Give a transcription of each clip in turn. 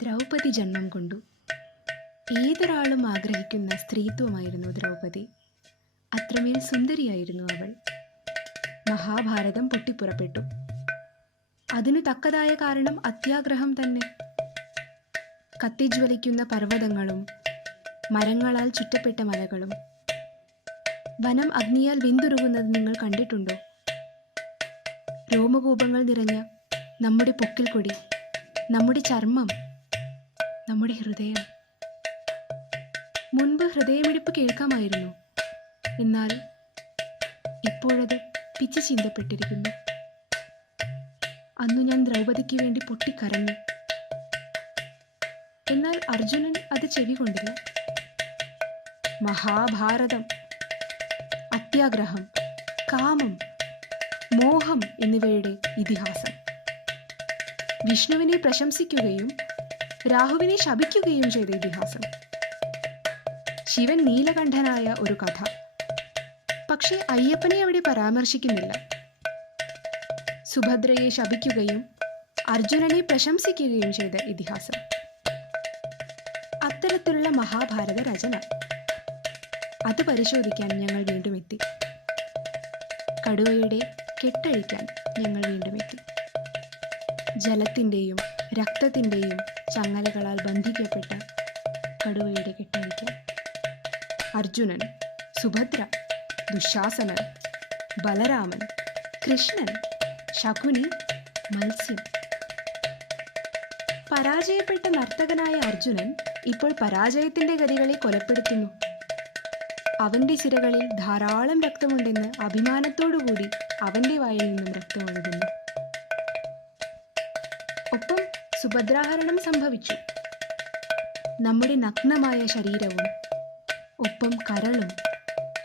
ദ്രൗപദി ജന്മം കൊണ്ടു. ഏതൊരാളും ആഗ്രഹിക്കുന്ന സ്ത്രീത്വമായിരുന്നു ദ്രൗപദി. അത്രമേൽ സുന്ദരിയായിരുന്നു അവൾ. മഹാഭാരതം പൊട്ടിപ്പുറപ്പെട്ടു. അതിനു തക്കതായ കാരണം അത്യാഗ്രഹം തന്നെ. കത്തിജ്വലിക്കുന്ന പർവ്വതങ്ങളും മരങ്ങളാൽ ചുറ്റപ്പെട്ട മലകളും വനം അഗ്നിയാൽ വെന്തുരുകുന്നത് നിങ്ങൾ കണ്ടിട്ടുണ്ടോ? രോമകൂപങ്ങൾ നിറഞ്ഞ നമ്മുടെ പൊക്കിൽ കൊടി, നമ്മുടെ ചർമ്മം, നമ്മുടെ ഹൃദയം. മുൻപ് ഹൃദയമിടിപ്പ് കേൾക്കാമായിരുന്നു, എന്നാൽ ഇപ്പോഴത് പിച്ചു ചീന്തപ്പെട്ടിരിക്കുന്നു. അന്നു ഞാൻ ദ്രൗപദിക്ക് വേണ്ടി പൊട്ടിക്കരഞ്ഞു. എന്നാൽ അർജുനൻ അത് ചെവികൊണ്ടില്ല. മഹാഭാരതം, അത്യാഗ്രഹം, കാമം, മോഹം എന്നിവയുടെ ഇതിഹാസം. വിഷ്ണുവിനെ പ്രശംസിക്കുകയും രാഹുവിനെ ശപിക്കുകയും ചെയ്ത ഇതിഹാസം. ശിവൻ നീലകണ്ഠനായ ഒരു കഥ. പക്ഷേ അയ്യപ്പനെ അവിടെ പരാമർശിക്കുന്നില്ല. സുഭദ്രയെ ശപിക്കുകയും അർജുനനെ പ്രശംസിക്കുകയും ചെയ്ത ഇതിഹാസം. അത്തരത്തിലുള്ള മഹാഭാരത രചന. അത് പരിശോധിക്കാൻ ഞങ്ങൾ വീണ്ടും എത്തി. കടുവയുടെ കെട്ടഴിക്കാൻ ഞങ്ങൾ വീണ്ടും എത്തി. ജലത്തിൻ്റെയും രക്തത്തിൻ്റെയും ചങ്ങലകളാൽ ബന്ധിക്കപ്പെട്ട കടുവയുടെ കെട്ടഴിക്കാൻ. അർജുനൻ, സുഭദ്ര, ദുശാസനൻ, ബലരാമൻ, കൃഷ്ണൻ, ശകുനി, മത്സ്യം. പരാജയപ്പെട്ട നർത്തകനായ അർജുനൻ ഇപ്പോൾ പരാജയത്തിൻ്റെ ഗതികളെ കൊലപ്പെടുത്തുന്നു. അവൻ്റെ സിരകളിൽ ധാരാളം രക്തമുണ്ടെന്ന് അഭിമാനത്തോടുകൂടി അവൻ്റെ വായിൽ നിന്നും രക്തമൊഴുകുന്നു. ഒപ്പം സുഭദ്രാഹരണം സംഭവിച്ചു. നമ്മുടെ നഗ്നമായ ശരീരവും ഒപ്പം കരളും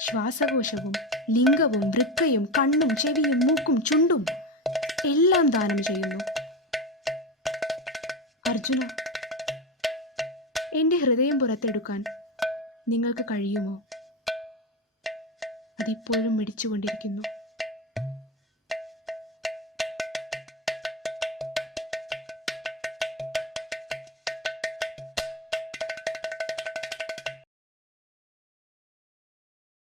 ശ്വാസകോശവും ലിംഗവും വൃക്കയും കണ്ണും ചെവിയും മൂക്കും ചുണ്ടും എല്ലാം ദാനം ചെയ്യുന്നു. അർജുന, എൻ്റെ ഹൃദയം പുറത്തെടുക്കാൻ നിങ്ങൾക്ക് കഴിയുമോ? അതിപ്പോഴും മിടിച്ചുകൊണ്ടിരിക്കുന്നു.